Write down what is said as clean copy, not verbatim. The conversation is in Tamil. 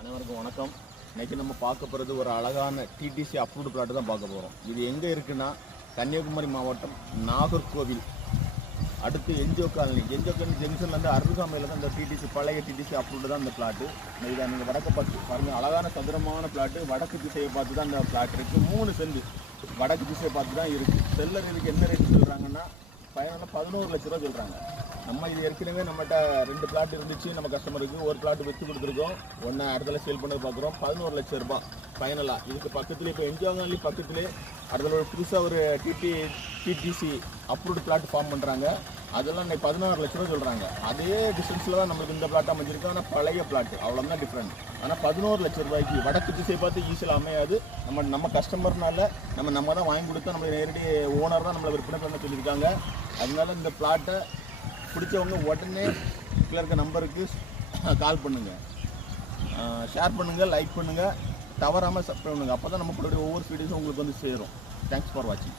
அனைவருக்கும் வணக்கம். இன்றைக்கி நம்ம பார்க்க போகிறது ஒரு அழகான டிடிசி அப்ரூவ்டு பிளாட்டு தான் பார்க்க போகிறோம். இது எங்கே இருக்குன்னா கன்னியாகுமரி மாவட்டம் நாகர்கோவில் அடுத்து என்ஜிஓ காலனி ஜங்ஷன்லேருந்து அருகாமையில் தான் இந்த டிடிசி பழைய டிடிசி அப்ரூவ்டு தான் இந்த பிளாட்டு. இதை நீங்கள் வடக்கு பார்த்து பாருங்கள், அழகான சதுரமான பிளாட்டு. வடக்கு திசையை பார்த்து தான் இந்த பிளாட் இருக்குது. 3 சென்ட் வடக்கு திசையை பார்த்து தான் இருக்குது. செல்லர் இதுக்கு என்ன ரேட்டு சொல்கிறாங்கன்னா ஃபைனலாக 11 லட்ச ரூபா சொல்கிறாங்க. நம்ம இது ஏற்கனவே நம்மகிட்ட 2 பிளாட் இருந்துச்சு. நம்ம கஸ்டமருக்கு ஒரு பிளாட் விற்று கொடுத்துருக்கோம். ஒன்று இடத்துல சேல் பண்ணி பார்க்குறோம். 11 லட்ச ரூபா ஃபைனலாக. இதுக்கு பக்கத்துலேயே இப்போ என்ஜிஓ காலனி பக்கத்துலேயே அதில் ஒரு புதுசாக ஒரு டிடிசி அப்ரூவ்டு பிளாட் ஃபார்ம் பண்ணுறாங்க. அதெல்லாம் இன்னைக்கு 16 லட்ச ரூபா சொல்கிறாங்க. அதே டிஸ்டன்ஸில் தான் நம்மளுக்கு இந்த பிளாட் அமைஞ்சிருக்கு. ஆனால் பழைய பிளாட் அவ்வளோதான் டிஃப்ரெண்ட். ஆனால் 11 லட்ச ரூபாய்க்கு வடக்கு திசை பார்த்து ஈஸியில் அமையாது. நம்ம கஸ்டமர்னால நம்ம தான் வாங்கி கொடுத்தா நம்ம நேரடி ஓனர் தான் நம்மளை விற்பனை பண்ண சொல்லியிருக்காங்க. அதனால இந்த பிளாட்டை பிடிச்சவங்க உடனே கீழே இருக்க நம்பருக்கு கால் பண்ணுங்கள், ஷேர் பண்ணுங்கள், லைக் பண்ணுங்கள், தவறாமல் சப்ஸ்கிரைப் பண்ணுங்கள். அப்போ தான் நம்ம ஒவ்வொரு வீடியோஸும் உங்களுக்கு வந்து சேரும். தேங்க்ஸ் ஃபார் வாட்சிங்.